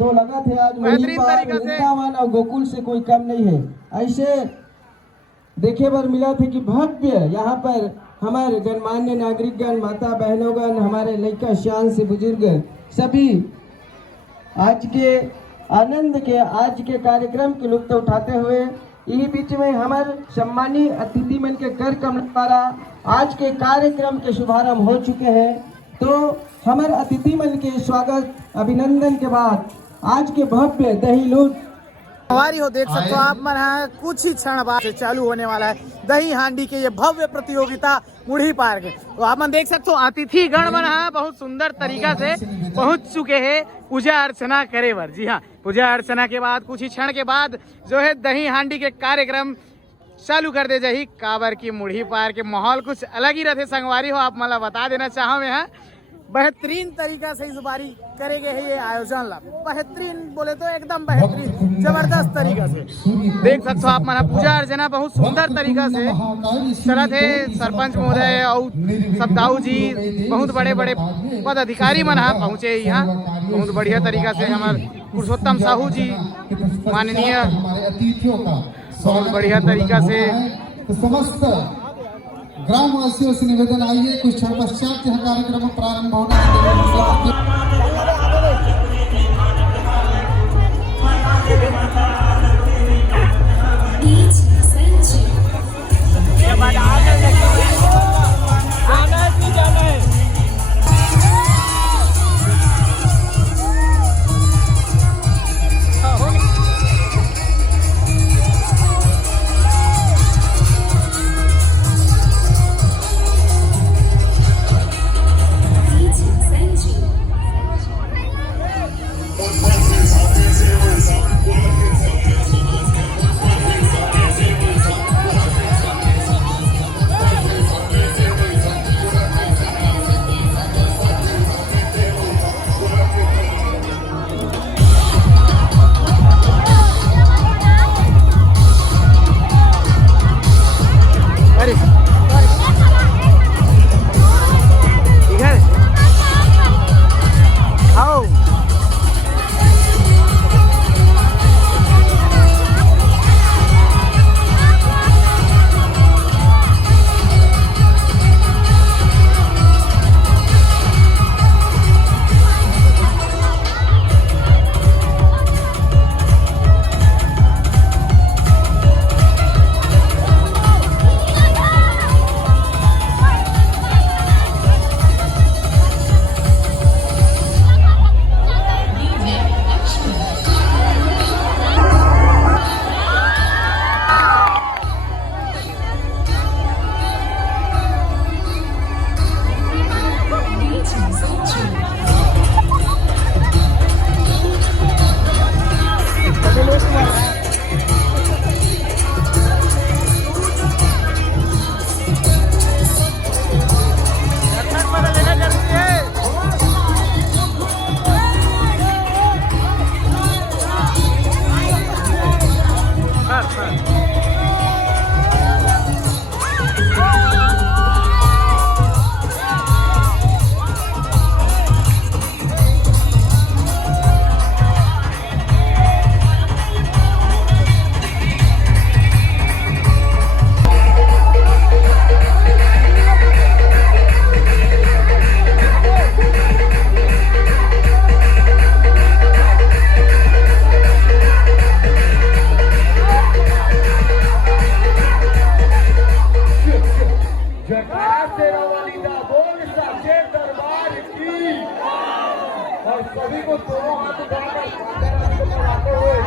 तो लगा थे आज बेहतरीन तरीका से गोकुल से कोई कम नहीं है। ऐसे देखे बर मिला थे कि भव्य यहाँ पर हमारे गणमान्य नागरिकगण माता बहनोंगण हमारे लड़का शान से बुजुर्ग सभी आज के आनंद के आज के कार्यक्रम के लुत्फ उठाते हुए यही बीच में हमारे सम्मानी अतिथि मन के कर कमल द्वारा आज के कार्यक्रम के शुभारंभ हो चुके हैं। तो हमारे अतिथि मन के स्वागत अभिनंदन के बाद आज के भव्य दही लूट संगवारी हो देख सकते हो आप मन कुछ ही क्षण बाद से चालू होने वाला है दही हांडी के ये भव्य प्रतियोगिता मुढ़ी पार के। तो आप मन देख सकते हो अतिथि गण मन बहुत सुंदर तरीका से पहुंच चुके हैं पूजा अर्चना करे बर। जी हाँ, पूजा अर्चना के बाद कुछ ही क्षण के बाद जो है दही हांडी के कार्यक्रम चालू कर दे जाही। काबर की मुढ़ी पार के माहौल कुछ अलग ही रहते संगवारी हो। आप मला बता देना चाहो मैं बेहतरीन तरीका से इस बारी करेंगे है ये आयोजन ला। बेहतरीन बोले तो एकदम बेहतरीन जबरदस्त तरीका से देख सकते हो आप मना पूजा अर्चना बहुत सुंदर तरीका से चलत है। सरपंच महोदय और सब दाऊ जी बहुत बड़े बड़े पद अधिकारी मन पहुँचे यहाँ बहुत बढ़िया तरीका से। हमारे पुरुषोत्तम साहू जी माननीय बहुत बढ़िया तरीका से समस्त ग्रामवासियों से निवेदन आइए कुछ क्षण पश्चात यह कार्यक्रम प्रारंभ होना सभी को दोनों हाथ उठाकर लगाते हुए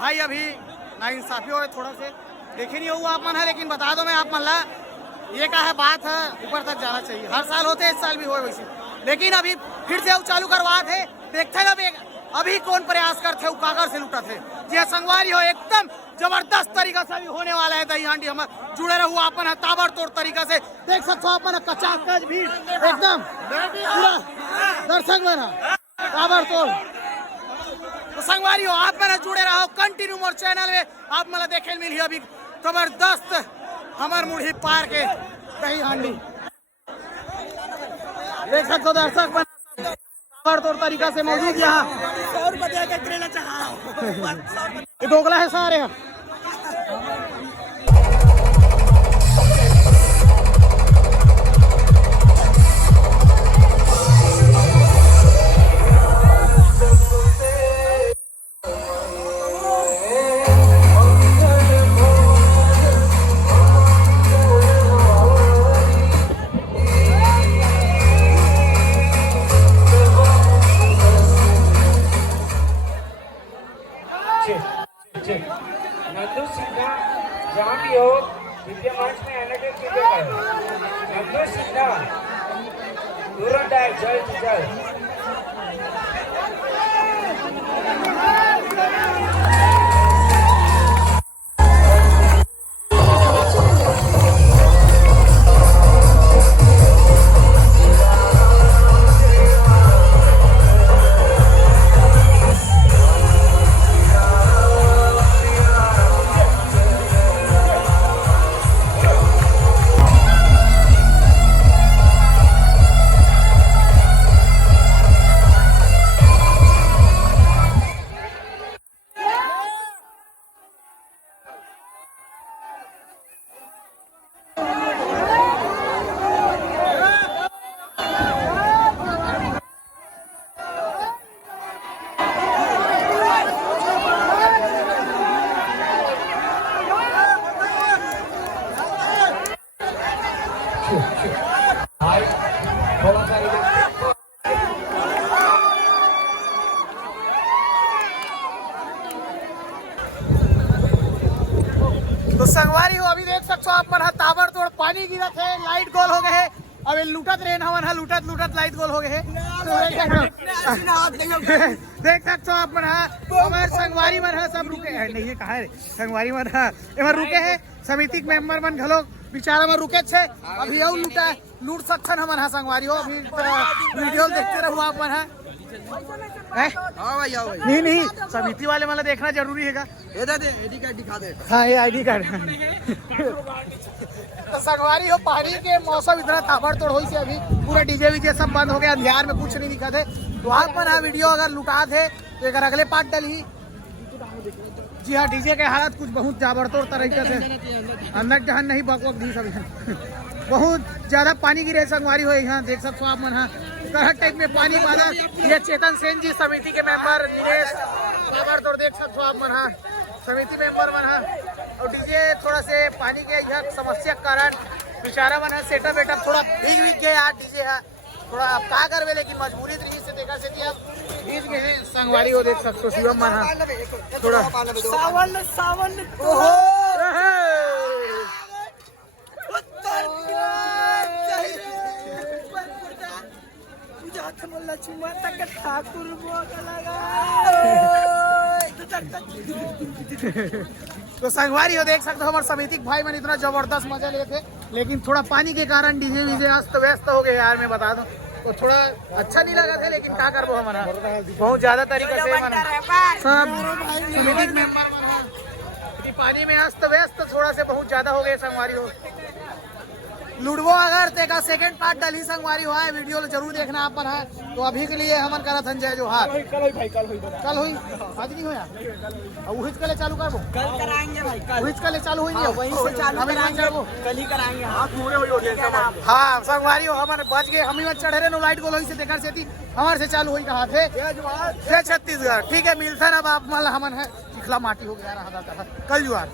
भाई अभी नाइंसाफी हो थोड़ा से देखे नहीं हुआ आप मन है, लेकिन बता दो मैं आप मन ला ये का है बात है ऊपर तक जाना चाहिए। हर साल होते इस साल भी हो वैसे, लेकिन अभी फिर से चालू करवा थे देखते अभी कौन प्रयास करते कागर से लुटा थे जी संगवारी हो एकदम जबरदस्त तरीका से अभी होने वाला है दही हांडी हम जुड़े रहो अपन है ताबड़तोड़ तरीका से देख सकते हो अपन कचाकच भीड़ एकदम दर्शक बना ताबड़तोड़। तो संगवारी हो आप मेरा जुड़े रहो कंटिन्यू मोर चैनल में आप मला देखे मिली अभी जबरदस्त हमार मुढ़ी पार के दही हांडी देख सकते हो दर्शक बना ताबड़तोड़ तरीका से मौजूद यहाँ ये दोगला है सारे नंदू सिन्हा जहाँ भी हो दिव्य मंच में आने के कृपया करें। नंदू सिन्हा तुरंत आए जल्द से जल्द। भाई थोड़ा सा रिलैक्स। तो संगवारी हो अभी देख सकते हो आप मन ताबड़तोड़ पानी गिरत है, लाइट गोल हो गए है। अब ये लुटत रहे हमन लुटत लुटत लाइट गोल हो गए है। देख सकते हो आप मन हमारे संगवारी मन सब रुके है। नहीं कहा है संगवारी मन एमन रुके है। समिति मेंबर मन घलो बिचारा मन रुके छे। अभी और लूट सकथन हमन संगवारी हो। अभी वीडियो देखते रहो आप मन नहीं समिति वाले मतलब देखना जरूरी है। आईडी कार्ड दिखा दे। हाँ ये आईडी कार्ड। तो संगवारी हो पहाड़ी के मौसम इतना ताबड़तोड़ हुई से अभी पूरा डीजे वीजे सब बंद हो गया, अंधियार में कुछ नहीं दिखा थे। तो आप पर वीडियो अगर लुटा थे तो एक अगले पार्ट डली। जी हाँ डीजे के हालत कुछ बहुत ताबड़तोड़ तरीके से अंदर जहां नहीं बकवक दी सब बहुत ज्यादा पानी गिरे संगवारी हो। यहाँ देख सकते हो आप मन तरह टाइप में पानी बादल। ये चेतन सेन जी समिति के मेंबर निलेश ताबड़तोड़ देख सकते हो आप मन समिति मेंबर मन और डीजे थोड़ा से पानी के यह समस्या के कारण बेचारा मन सेटअप वेटअप थोड़ा भीग गए यार। डीजे है थोड़ा अब क्या करवे लेकिन मजबूरी रही से देखा से भीग गए संगवारी हो। देख सकते हो शिवम मन थोड़ा सावन ठाकुर तो संगवारी हो देख सकते हो हमारे समिति भाई मन इतना जबरदस्त मजा लिए थे, लेकिन थोड़ा पानी के कारण डीजे वीजे अस्त व्यस्त हो गए यार। मैं बता दूं तो थोड़ा अच्छा नहीं लगा था, लेकिन क्या करबो हमारा बहुत ज्यादा तरीके से सब समिति मेंबर पानी में अस्त व्यस्त थोड़ा से बहुत ज्यादा हो गए संगवारी हो। लुड़बो अगर तेका सेकंड पार्ट डली संगवारी हुआ है वीडियो जरूर देखना आप पर है। तो अभी के लिए हमन करत हन जय जोहार। कल हुई आज नहीं होया उहित कले चालू करबो कल कराएंगे भाई। कल उहित कले चालू हुई नहीं वहीं से चालू कराएंगे कल ही कराएंगे। हां पूरे हुई हो हां संगवारी हो हमन बच गए। हम ही चढ़े रे नो लाइट गोल होई से देखर से थी हमारे से चालू हुई कहा थे जय छत्तीसगढ़। ठीक है मिलता ना अब आप मतलब हमन है चिखला माटी हो गया रहा था कल जुआर।